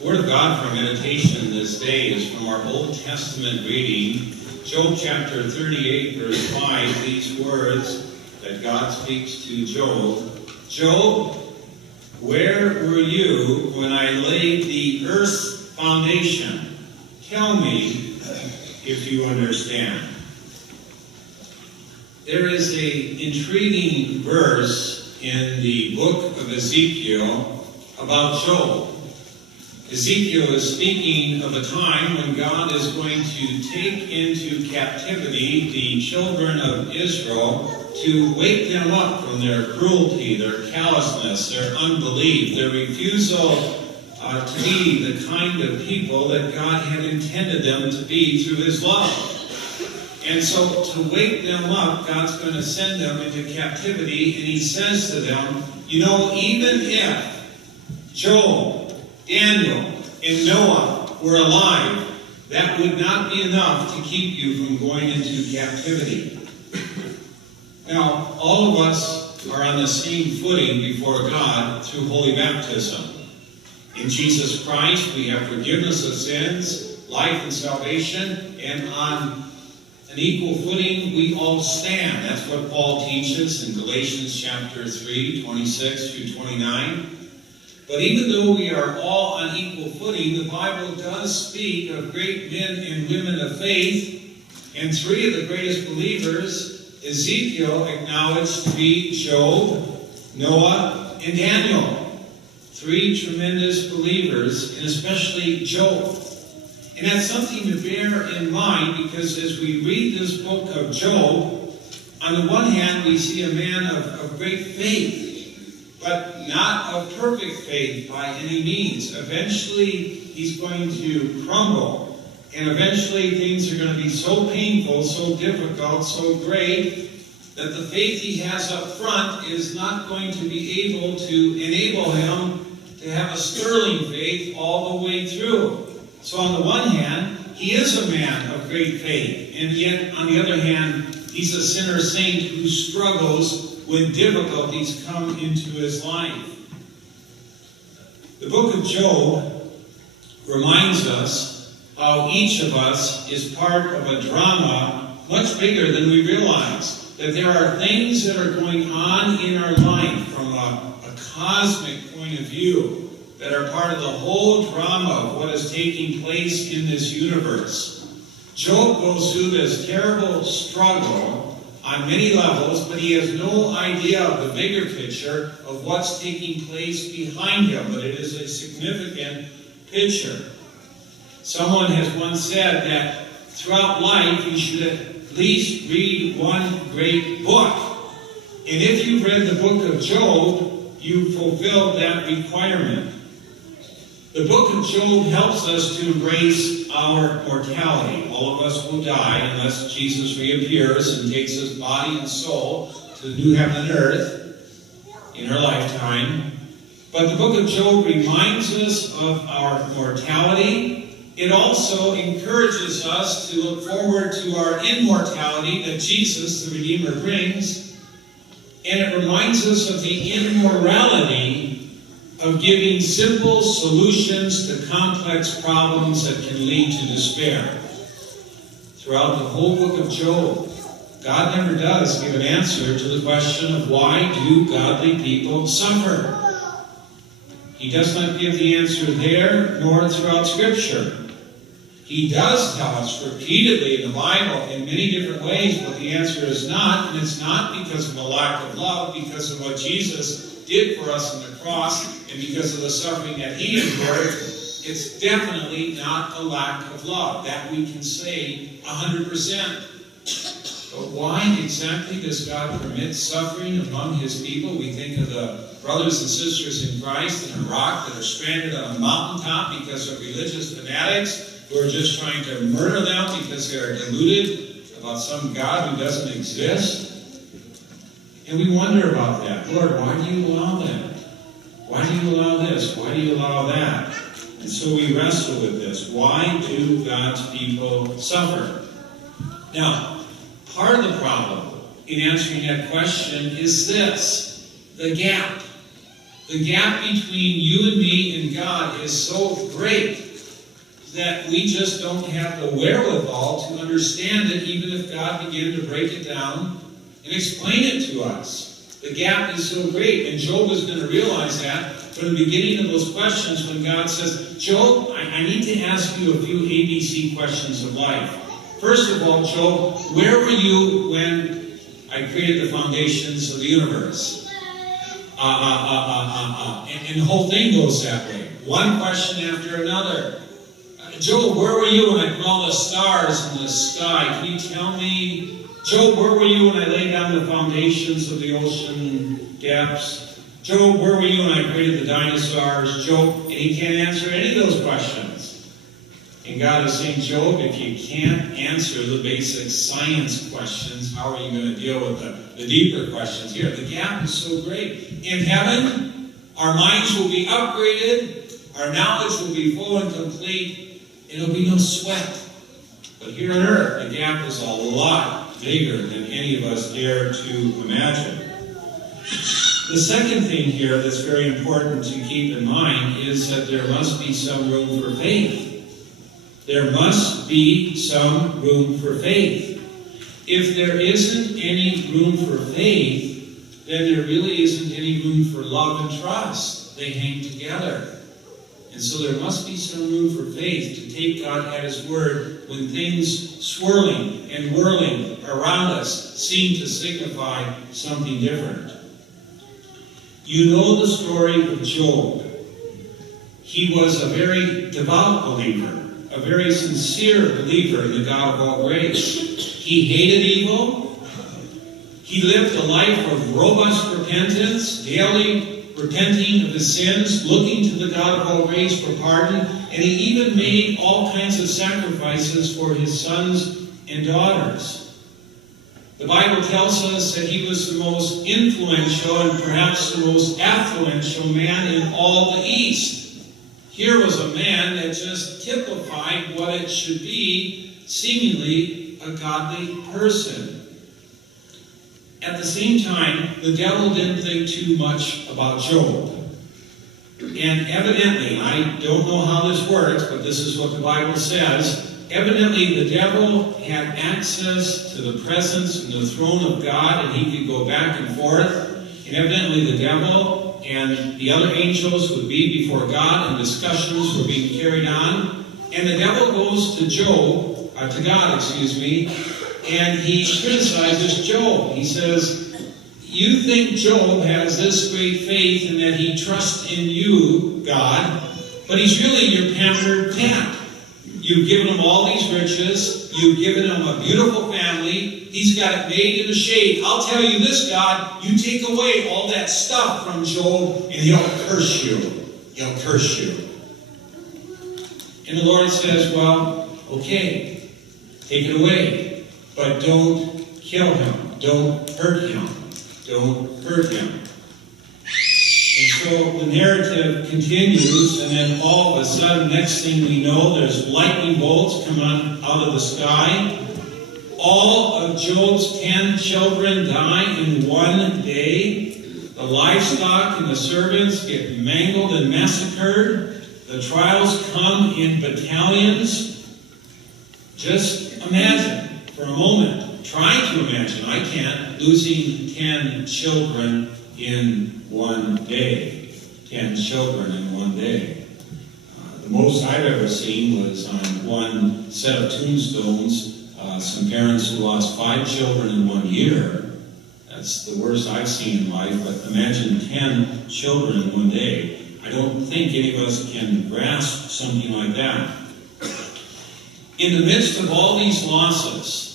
Word of God for meditation this day is from our Old Testament reading, Job chapter 38, verse 5, these words that God speaks to Job. Job, where were you when I laid the earth's foundation? Tell me if you understand. There is an intriguing verse in the book of Ezekiel about Job. Ezekiel is speaking of a time when God is going to take into captivity the children of Israel to wake them up from their cruelty, their callousness, their unbelief, their refusal to be the kind of people that God had intended them to be through His love. And so to wake them up, God's going to send them into captivity, and He says to them, you know, even if Job, Daniel, and Noah were alive, that would not be enough to keep you from going into captivity. Now, all of us are on the same footing before God through holy baptism. In Jesus Christ, we have forgiveness of sins, life and salvation, and on an equal footing, we all stand. That's what Paul teaches in Galatians chapter 3, 26 through 29. But even though we are all on equal footing, the Bible does speak of great men and women of faith. And three of the greatest believers, Ezekiel acknowledged to be Job, Noah, and Daniel. Three tremendous believers, and especially Job. And that's something to bear in mind, because as we read this book of Job, on the one hand we see a man of great faith, but not of perfect faith by any means. Eventually he's going to crumble, and eventually things are going to be so painful, so difficult, so great, that the faith he has up front is not going to be able to enable him to have a sterling faith all the way through. So on the one hand, he is a man of great faith, and yet on the other hand, he's a sinner saint who struggles when difficulties come into his life. The book of Job reminds us how each of us is part of a drama much bigger than we realize. That there are things that are going on in our life from a cosmic point of view that are part of the whole drama of what is taking place in this universe. Job goes through this terrible struggle on many levels, but he has no idea of the bigger picture of what's taking place behind him, but it is a significant picture. Someone has once said that throughout life you should at least read one great book. And if you've read the book of Job, you fulfilled that requirement. The book of Job helps us to embrace our mortality. All of us will die unless Jesus reappears and takes us body and soul to the new heaven and earth in our lifetime. But the book of Job reminds us of our mortality. It also encourages us to look forward to our immortality that Jesus, the Redeemer, brings. And it reminds us of the immorality of giving simple solutions to complex problems that can lead to despair. Throughout the whole book of Job, God never does give an answer to the question of why do godly people suffer. He does not give the answer there, nor throughout Scripture. He does tell us repeatedly in the Bible in many different ways what the answer is not, and it's not because of a lack of love, because of what Jesus did for us on the cross, and because of the suffering that He endured. It's definitely not a lack of love. That we can say 100%. But why exactly does God permit suffering among His people? We think of the brothers and sisters in Christ in Iraq that are stranded on a mountaintop because of religious fanatics who are just trying to murder them because they're deluded about some God who doesn't exist. And we wonder about that. Lord, why do you allow that? Why do you allow this? Why do you allow that? And so we wrestle with this. Why do God's people suffer? Now, part of the problem in answering that question is this: the gap. The gap between you and me and God is so great that we just don't have the wherewithal to understand it, even if God began to break it down and explain it to us. The gap is so great, and Job is going to realize that from the beginning of those questions when God says, Job, I need to ask you a few ABC questions of life. First of all, Job, where were you when I created the foundations of the universe? And the whole thing goes that way. One question after another. Job, where were you when I put all the stars in the sky? Can you tell me? Job, where were you when I laid down the foundations of the ocean depths? Job, where were you when I created the dinosaurs? Job, and he can't answer any of those questions. And God is saying, Job, if you can't answer the basic science questions, how are you going to deal with the deeper questions here? The gap is so great. In heaven, our minds will be upgraded, our knowledge will be full and complete, and there'll be no sweat. But here on earth, the gap is a lot bigger than any of us dare to imagine. The second thing here that's very important to keep in mind is that there must be some room for faith. There must be some room for faith. If there isn't any room for faith, then there really isn't any room for love and trust. They hang together. And so there must be some room for faith to take God at His word when things swirling and whirling around us seem to signify something different. You know the story of Job. He was a very devout believer, a very sincere believer in the God of all grace. He hated evil. He lived a life of robust repentance, daily repenting of his sins, looking to the God of all grace for pardon, and he even made all kinds of sacrifices for his sons and daughters. The Bible tells us that he was the most influential and perhaps the most affluential man in all the East. Here was a man that just typified what it should be, seemingly a godly person. At the same time, the devil didn't think too much about Job. And evidently, I don't know how this works, but this is what the Bible says. Evidently, the devil had access to the presence and the throne of God, and he could go back and forth. And evidently, the devil and the other angels would be before God, and discussions were being carried on. And the devil goes to God, and he criticizes Job. He says, you think Job has this great faith and that he trusts in you, God, but he's really your pampered pet. You've given him all these riches. You've given him a beautiful family. He's got it made in the shade. I'll tell you this, God, you take away all that stuff from Job and he'll curse you. He'll curse you. And the Lord says, well, okay, take it away. But don't kill him. Don't hurt him. Don't hurt him. And so the narrative continues, and then all of a sudden, next thing we know, there's lightning bolts coming out of the sky. All of Job's 10 children die in one day. The livestock and the servants get mangled and massacred. The trials come in battalions. Just imagine for a moment, try to imagine, I can't, losing 10 children in one day. 10 children in one day. The most I've ever seen was on one set of tombstones, some parents who lost 5 children in 1 year. That's the worst I've seen in life, but imagine 10 children in one day. I don't think any of us can grasp something like that. In the midst of all these losses,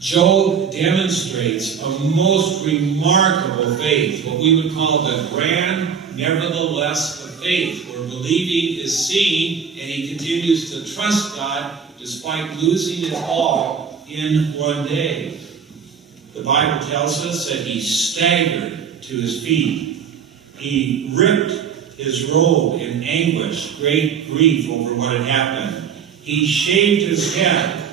Job demonstrates a most remarkable faith, what we would call the grand nevertheless of faith, where believing is seen and he continues to trust God despite losing it all in one day. The Bible tells us that he staggered to his feet. He ripped his robe in anguish, great grief over what had happened. He shaved his head.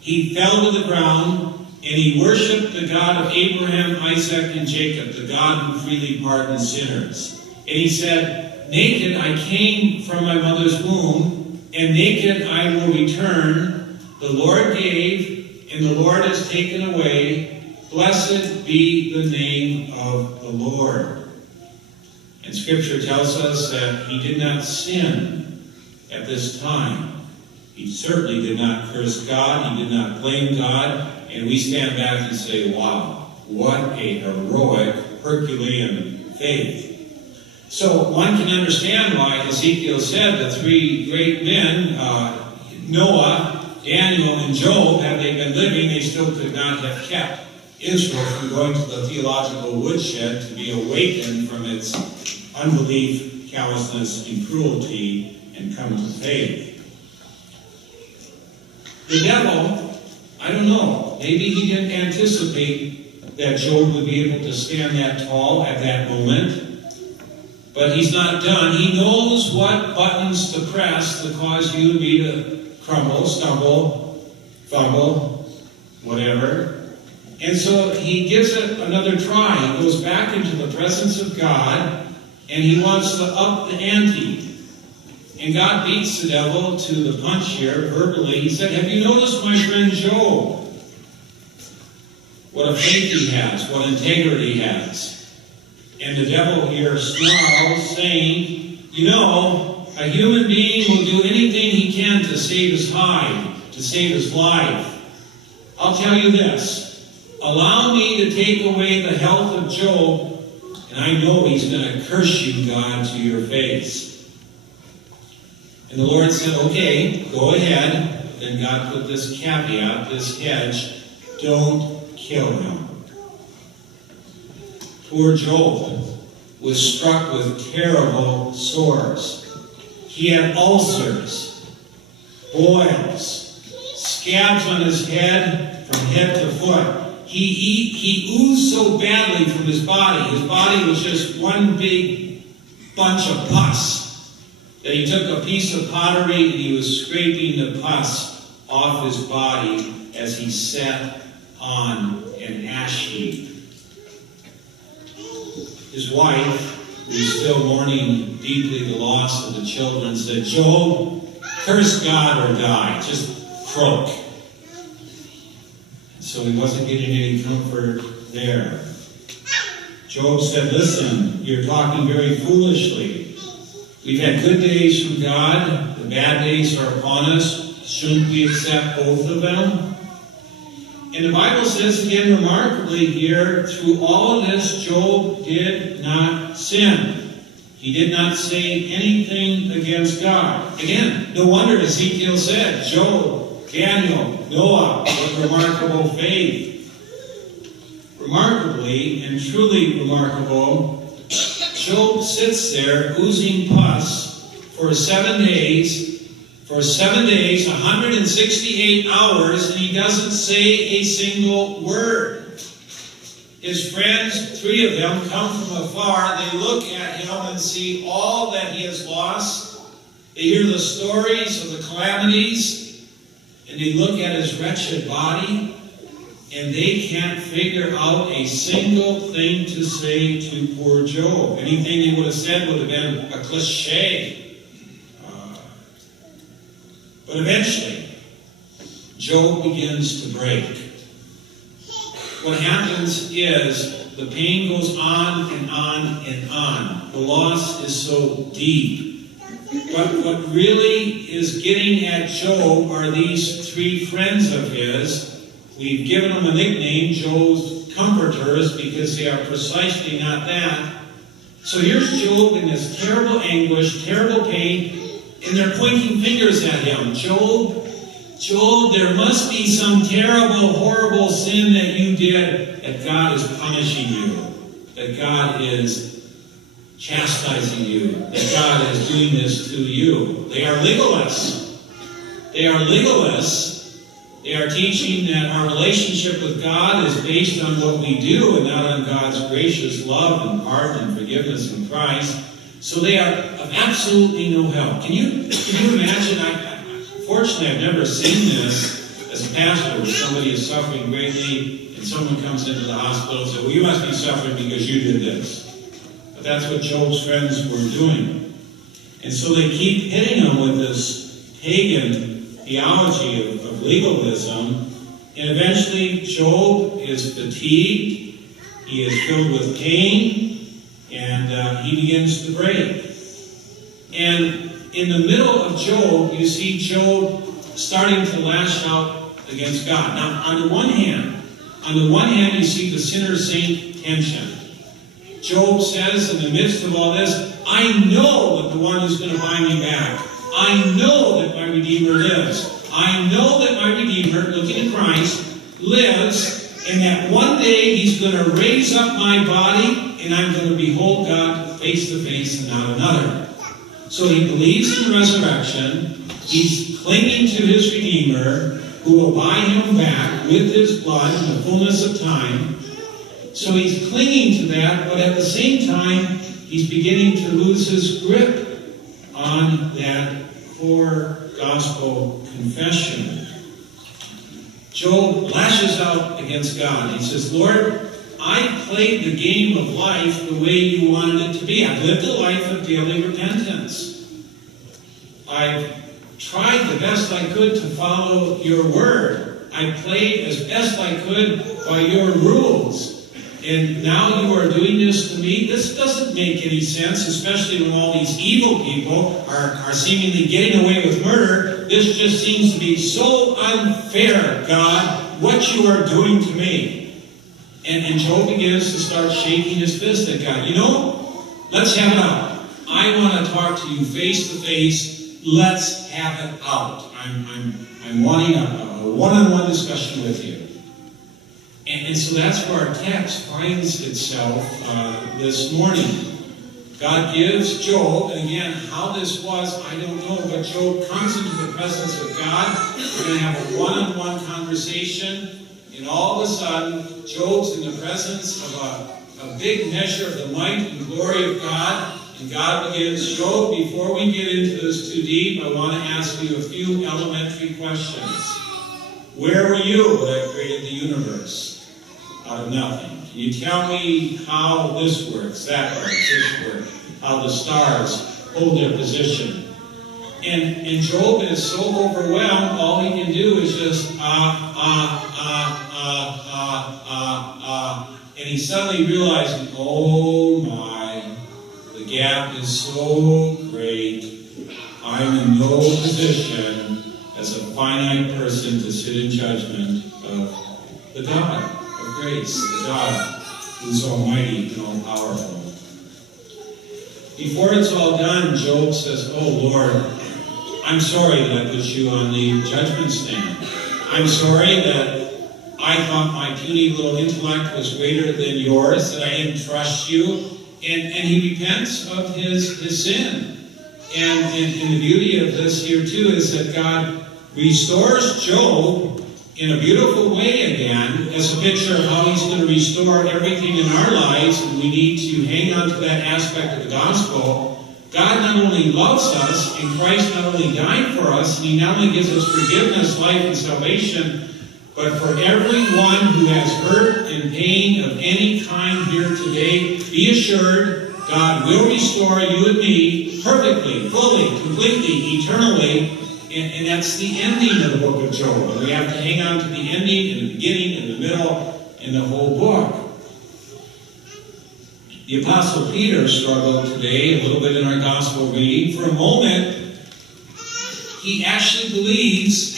He fell to the ground And he worshipped the God of Abraham, Isaac, and Jacob, the God who freely pardons sinners. And he said, naked I came from my mother's womb, and naked I will return. The Lord gave, and the Lord has taken away. Blessed be the name of the Lord. And Scripture tells us that he did not sin at this time. He certainly did not curse God. He did not blame God. And we stand back and say, wow, what a heroic Herculean faith. So one can understand why Ezekiel said the three great men, Noah, Daniel, and Job, had they been living, they still could not have kept Israel from going to the theological woodshed to be awakened from its unbelief, callousness, and cruelty, and come to faith. The devil, I don't know, maybe he didn't anticipate that Job would be able to stand that tall at that moment. But he's not done. He knows what buttons to press to cause you and me to crumble, stumble, fumble, whatever. And so he gives it another try. He goes back into the presence of God, and he wants to up the ante. And God beats the devil to the punch here, verbally. He said, have you noticed my friend Job? What a faith he has, what integrity he has. And the devil here snarls, saying, you know, a human being will do anything he can to save his hide, to save his life. I'll tell you this. Allow me to take away the health of Job, and I know he's going to curse you, God, to your face. And the Lord said, okay, go ahead. Then God put this caveat, this hedge, don't kill him. Poor Job was struck with terrible sores. He had ulcers, boils, scabs on his head from head to foot. He oozed so badly from his body. His body was just one big bunch of pus. That he took a piece of pottery and he was scraping the pus off his body as he sat on an ash heap. His wife, who was still mourning deeply the loss of the children, said, Job, curse God or die. Just croak. So he wasn't getting any comfort there. Job said, listen, you're talking very foolishly. We've had good days from God. The bad days are upon us. Shouldn't we accept both of them? And the Bible says again remarkably here, through all of this, Job did not sin. He did not say anything against God. Again, no wonder Ezekiel said, Job, Daniel, Noah, what remarkable faith. Remarkably and truly remarkable, Job sits there oozing pus for 7 days, 168 hours, and he doesn't say a single word. His friends, 3 of them, come from afar. They look at him and see all that he has lost. They hear the stories of the calamities, and they look at his wretched body, and they can't figure out a single thing to say to poor Job. Anything they would have said would have been a cliche. But eventually, Job begins to break. What happens is the pain goes on and on and on. The loss is so deep. But what really is getting at Job are these 3 friends of his. We've given them a nickname, Job's comforters, because they are precisely not that. So here's Job in this terrible anguish, terrible pain, and they're pointing fingers at him. Job, there must be some terrible, horrible sin that you did, that God is punishing you, that God is chastising you, that God is doing this to you. They are legalists. They are legalists. They are teaching that our relationship with God is based on what we do and not on God's gracious love and pardon and forgiveness in Christ. So they are of absolutely no help. Can you imagine? Fortunately, I've never seen this. as a pastor, when somebody is suffering greatly and someone comes into the hospital and says, well, you must be suffering because you did this. But that's what Job's friends were doing. And so they keep hitting him with this pagan theology of legalism. And eventually Job is fatigued, he is filled with pain, and he begins to break. And in the middle of Job, you see Job starting to lash out against God. Now, on the one hand, you see the sinner-saint tension. Job says in the midst of all this, I know that the one who's going to buy me back. I know that my Redeemer lives. I know that my Redeemer, looking at Christ, lives, and that one day he's going to raise up my body, and I'm going to behold God face to face and not another. So he believes in the resurrection. He's clinging to his Redeemer, who will buy him back with his blood in the fullness of time. So he's clinging to that, but at the same time, he's beginning to lose his grip on that core gospel confession. Job lashes out against God. He says, Lord, I played the game of life the way you wanted it to be. I've lived a life of daily repentance. I've tried the best I could to follow your word. I played as best I could by your rules. And now you are doing this to me? This doesn't make any sense, especially when all these evil people are seemingly getting away with murder. This just seems to be so unfair, God, what you are doing to me. And Job begins to start shaking his fist at God. You know, let's have it out. I want to talk to you face to face. Let's have it out. I'm wanting a one-on-one discussion with you. And so that's where our text finds itself this morning. God gives Job, and again, how this was, I don't know, but Job comes into the presence of God. We're going to have a one-on-one conversation, and all of a sudden, Job's in the presence of a big measure of the might and glory of God, and God begins, Job, before we get into this too deep, I want to ask you a few elementary questions. Where were you when I created the universe? Out of nothing. Can you tell me how this works, that works, this works, how the stars hold their position? And Job is so overwhelmed, all he can do is just, and he suddenly realizes, oh my, the gap is so great. I'm in no position as a finite person to sit in judgment of the God of grace, the God who's almighty and all-powerful. Before it's all done, Job says, oh Lord, I'm sorry that I put you on the judgment stand. I'm sorry that I thought my puny little intellect was greater than yours, that I didn't trust you. And he repents of his sin. And the beauty of this here too is that God restores Job in a beautiful way again, as a picture of how he's going to restore everything in our lives, and we need to hang on to that aspect of the gospel. God not only loves us, and Christ not only died for us, and he not only gives us forgiveness, life, and salvation, but for everyone who has hurt and pain of any kind here today, be assured God will restore you and me perfectly, fully, completely, eternally. And that's the ending of the book of Job. And we have to hang on to the ending, and the beginning, and the middle, and the whole book. The Apostle Peter struggled today a little bit in our gospel reading. For a moment, he actually believes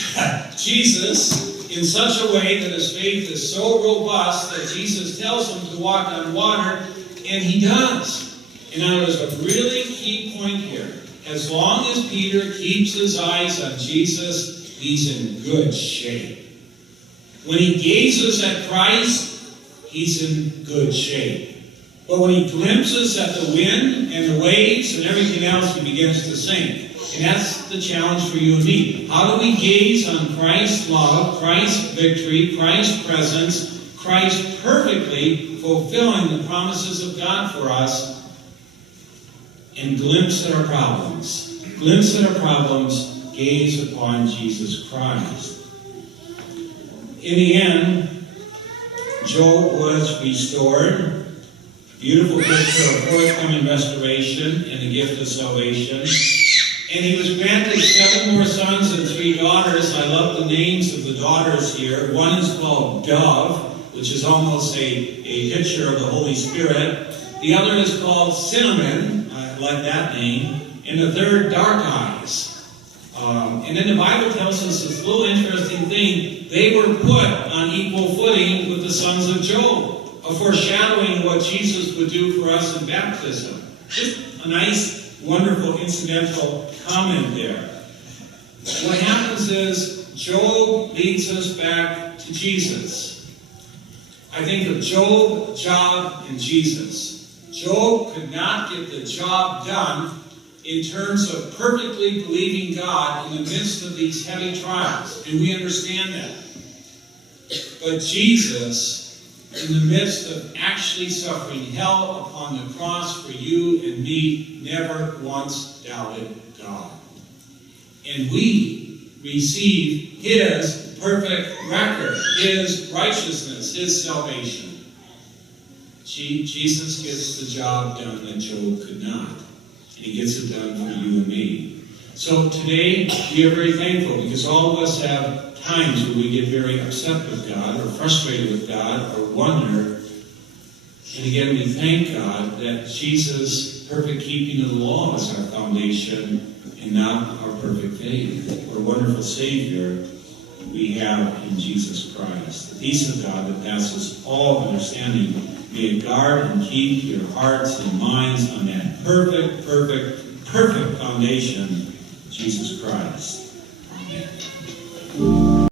Jesus in such a way that his faith is so robust that Jesus tells him to walk on water, and he does. And now there's a really key point here. As long as Peter keeps his eyes on Jesus, he's in good shape. When he gazes at Christ, he's in good shape. But when he glimpses at the wind and the waves and everything else, he begins to sink. And that's the challenge for you and me. How do we gaze on Christ's love, Christ's victory, Christ's presence, Christ perfectly fulfilling the promises of God for us, and glimpse at our problems? Glimpse at our problems, gaze upon Jesus Christ. In the end, Job was restored. Beautiful picture of forthcoming restoration and the gift of salvation. And he was granted 7 more sons and 3 daughters. I love the names of the daughters here. One is called Dove, which is almost a picture of the Holy Spirit. The other is called Cinnamon, I like that name. And the third, Dark Eyes. And then the Bible tells us this little interesting thing. They were put on equal footing with the sons of Job, a foreshadowing of what Jesus would do for us in baptism. Just a nice, wonderful, incidental comment there. What happens is Job leads us back to Jesus. I think of Job, Job, and Jesus. Job could not get the job done in terms of perfectly believing God in the midst of these heavy trials. And we understand that. But Jesus, in the midst of actually suffering hell upon the cross for you and me, never once doubted God. And we receive His perfect record, His righteousness, His salvation. Jesus gets the job done that Job could not. And He gets it done for you and me. So today, we are very thankful because all of us have times when we get very upset with God or frustrated with God or wonder. And again, we thank God that Jesus' perfect keeping of the law is our foundation and not our perfect faith. Our wonderful Savior we have in Jesus Christ. The peace of God that passes all understanding, may it guard and keep your hearts and minds on that perfect foundation, Jesus Christ. Amen.